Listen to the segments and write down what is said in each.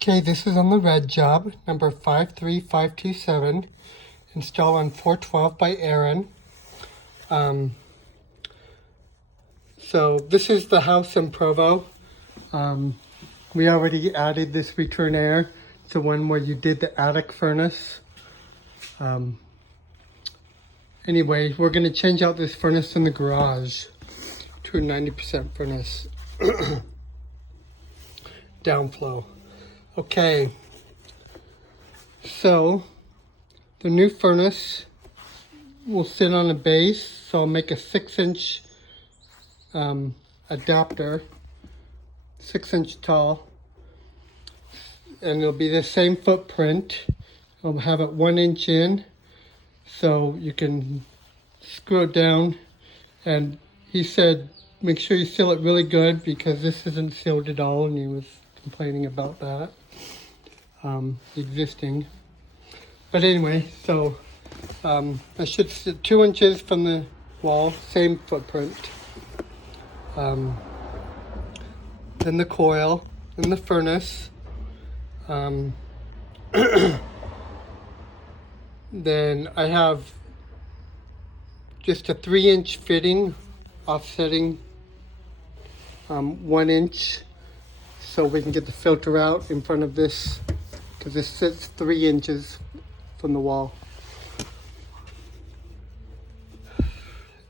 Okay, this is on the red job, number 53527, installed on 412 by Aaron. So this is the house in Provo. We already added this return air. It's the one where you did the attic furnace. Anyway, we're going to change out this furnace in the garage to a 90% furnace. Downflow. Okay, so the new furnace will sit on a base, so I'll make a 6-inch adapter, 6-inch tall, and it'll be the same footprint. I'll have it 1 inch in, so you can screw it down. And he said, make sure you seal it really good because this isn't sealed at all, and he was complaining about that. Existing. But anyway, so I should sit 2 inches from the wall, same footprint. Then the coil, then the furnace. Then I have just a 3-inch fitting, offsetting 1 inch, so we can get the filter out in front of this, because this sits 3 inches from the wall.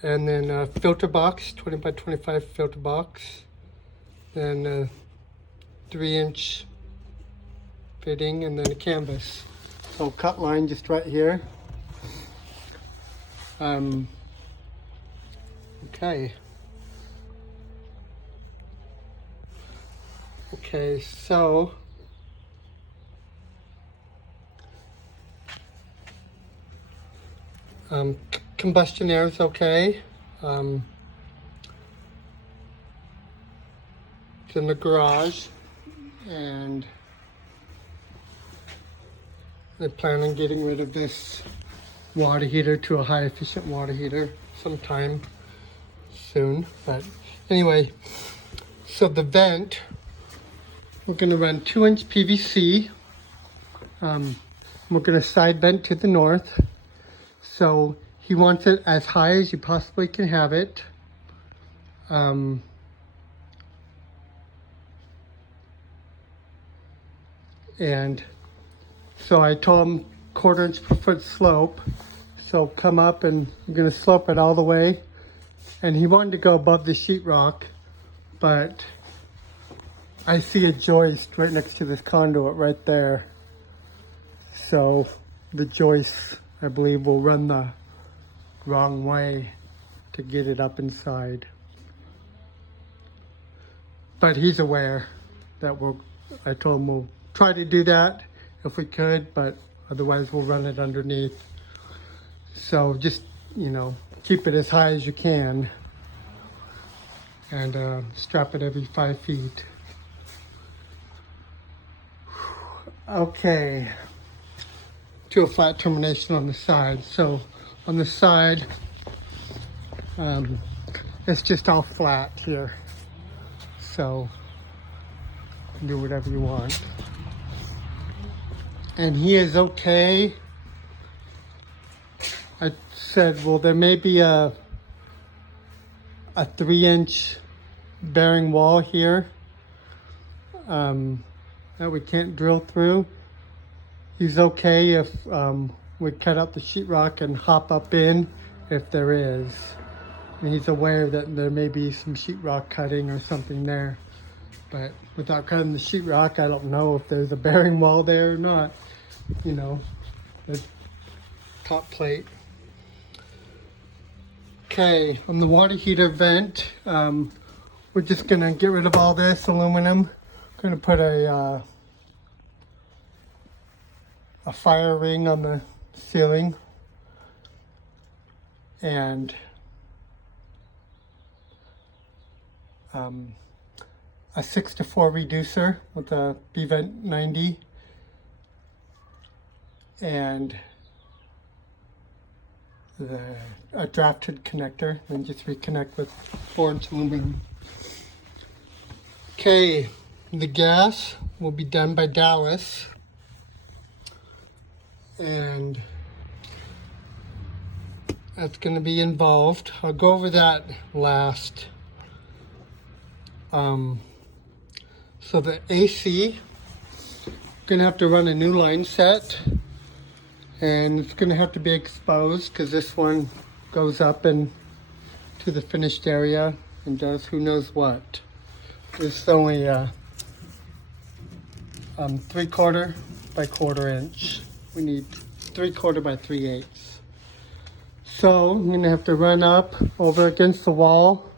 And then a filter box, 20 by 25 filter box. Then a 3-inch fitting, and then a canvas. So cut line just right here. Okay. Okay, so combustion air is okay. It's in the garage, and I plan on getting rid of this water heater to a high efficient water heater sometime soon. But anyway, so the vent, we're going to run 2-inch PVC. We're going to side vent to the north. So he wants it as high as you possibly can have it. And so I told him 1/4 inch per foot slope. So come up and you're going to slope it all the way. And he wanted to go above the sheetrock, but I see a joist right next to this conduit right there. So the joist, I believe, will run the wrong way to get it up inside. But he's aware that I told him we'll try to do that if we could, but otherwise we'll run it underneath. So just, keep it as high as you can, and strap it every 5 feet. Okay, to a flat termination on the side. So on the side, it's just all flat here. So do whatever you want. And he is okay. I said, well, there may be a 3-inch bearing wall here that we can't drill through. He's okay if we cut out the sheetrock and hop up in if there is. And he's aware that there may be some sheetrock cutting or something there. But without cutting the sheetrock, I don't know if there's a bearing wall there or not. The top plate. Okay, on the water heater vent, we're just gonna get rid of all this aluminum. Gonna put a fire ring on the ceiling, and a 6-to-4 reducer with a B-Vent 90, and a drafted connector, and just reconnect with 4-inch aluminum. Okay, the gas will be done by Dallas, and that's going to be involved. I'll go over that last. So the AC, going to have to run a new line set, and it's going to have to be exposed because this one goes up and to the finished area and does who knows what. It's only 3/4 by 1/4 inch. We need 3/4 by 3/8. So I'm going to have to run up over against the wall,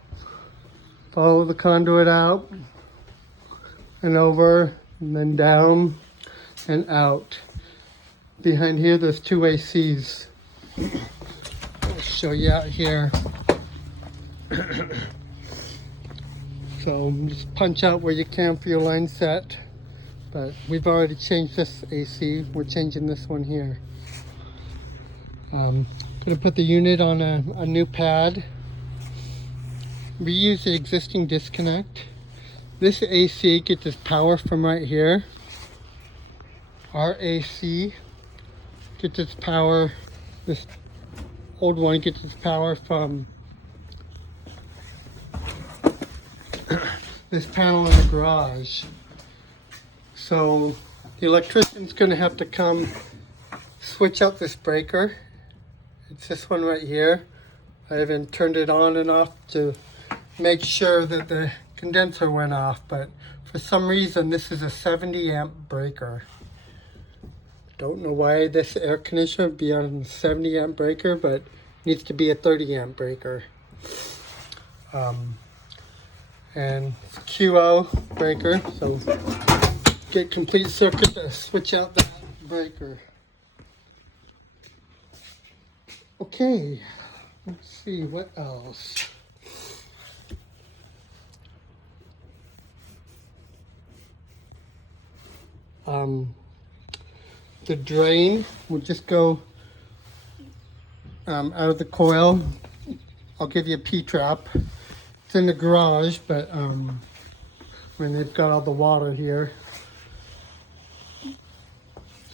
follow the conduit out and over, and then down and out. Behind here there's 2 ACs. I'll show you out here. So just punch out where you can for your line set. But we've already changed this AC. We're changing this one here. Gonna put the unit on a new pad. Reuse the existing disconnect. This AC gets its power from right here. Our AC gets its power, this old one gets its power from this panel in the garage. So the electrician's going to have to come switch out this breaker. It's this one right here. I haven't turned it on and off to make sure that the condenser went off, but for some reason this is a 70 amp breaker. Don't know why this air conditioner would be on a 70 amp breaker, but it needs to be a 30 amp breaker. And QO breaker, so get complete circuit to switch out that breaker. Okay, let's see what else. The drain will just go out of the coil. I'll give you a P-trap. It's in the garage, but when they've got all the water here,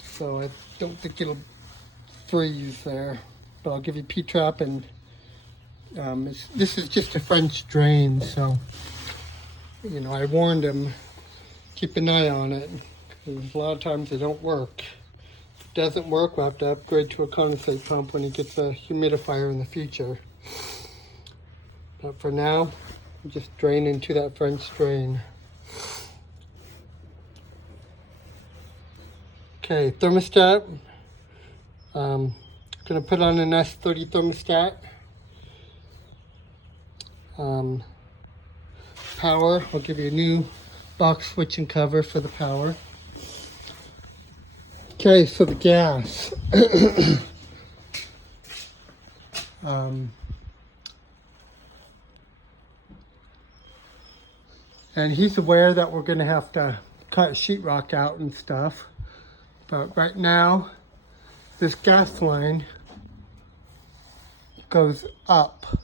so I don't think it'll freeze there. But I'll give you P-trap, and this is just a French drain, so you know I warned him, keep an eye on it, because a lot of times they don't work. If it doesn't work, we'll have to upgrade to a condensate pump when he gets a humidifier in the future. But for now, just drain into that French drain. Okay, thermostat. Gonna put on an S30 thermostat. Power, I'll give you a new box switch and cover for the power. Okay, so the gas. And he's aware that we're gonna have to cut sheetrock out and stuff. But right now, this gas line goes up.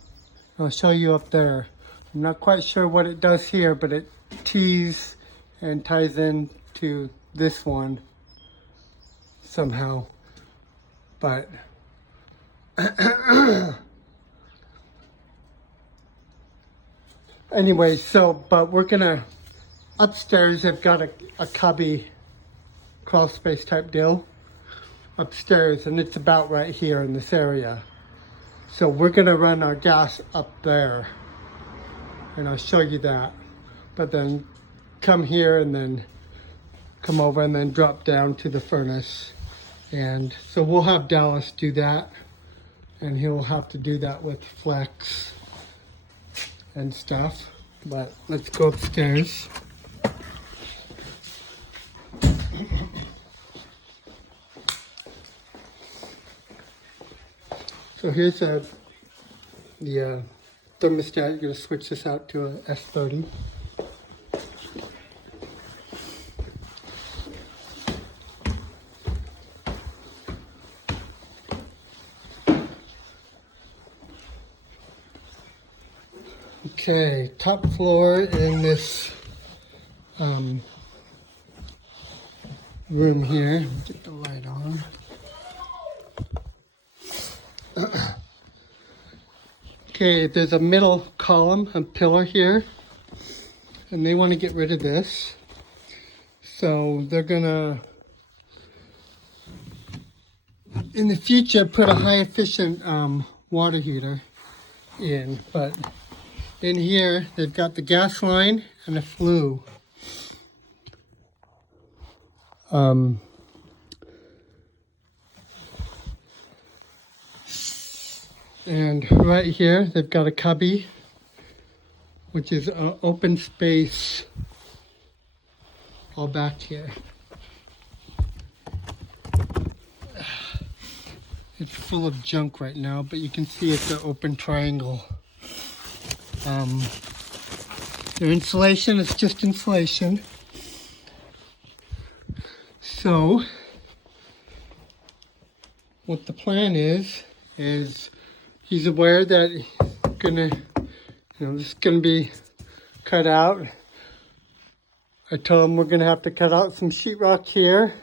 I'll show you up there. I'm not quite sure what it does here, but it tees and ties in to this one somehow. But anyway, but we're gonna, upstairs I've got a cubby crawl space type deal upstairs, and it's about right here in this area. So we're gonna run our gas up there, and I'll show you that. But then come here and then come over and then drop down to the furnace. And so we'll have Dallas do that, and he'll have to do that with flex and stuff. But let's go upstairs. So here's the thermostat. You're going to switch this out to a S30. Okay, top floor in this room here. Get the light on. Okay, there's a middle column, a pillar here, and they want to get rid of this. So they're gonna, in the future, put a high efficient water heater in, but in here they've got the gas line and a flue. And right here they've got a cubby, which is an open space all back here. It's full of junk right now, but you can see it's an open triangle. Their insulation is just insulation. So, what the plan is he's aware that this is gonna be cut out. I told him we're gonna have to cut out some sheetrock here,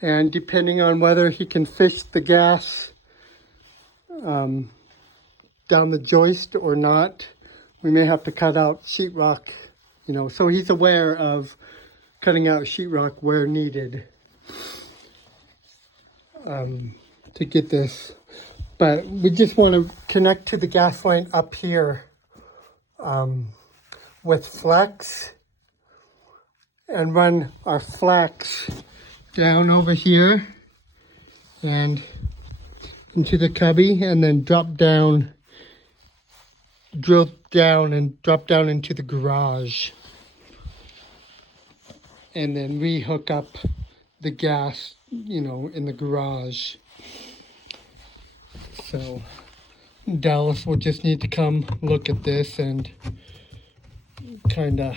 and depending on whether he can fish the gas down the joist or not, we may have to cut out sheetrock. So he's aware of cutting out sheetrock where needed to get this. But we just want to connect to the gas line up here with flex, and run our flex down over here and into the cubby, and then drill down and drop down into the garage, and then re-hook up the gas, in the garage. So Dallas will just need to come look at this and kind of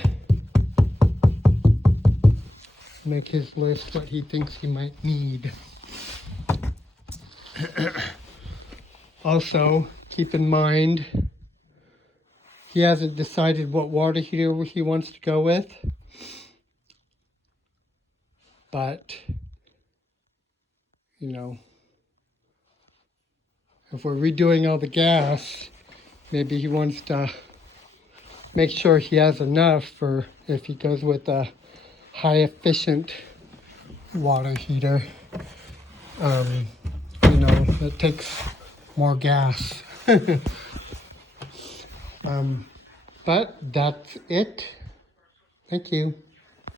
make his list what he thinks he might need. Also, keep in mind, he hasn't decided what water heater he wants to go with, but if we're redoing all the gas, maybe he wants to make sure he has enough for if he goes with a high efficient water heater. That takes more gas. But that's it. Thank you.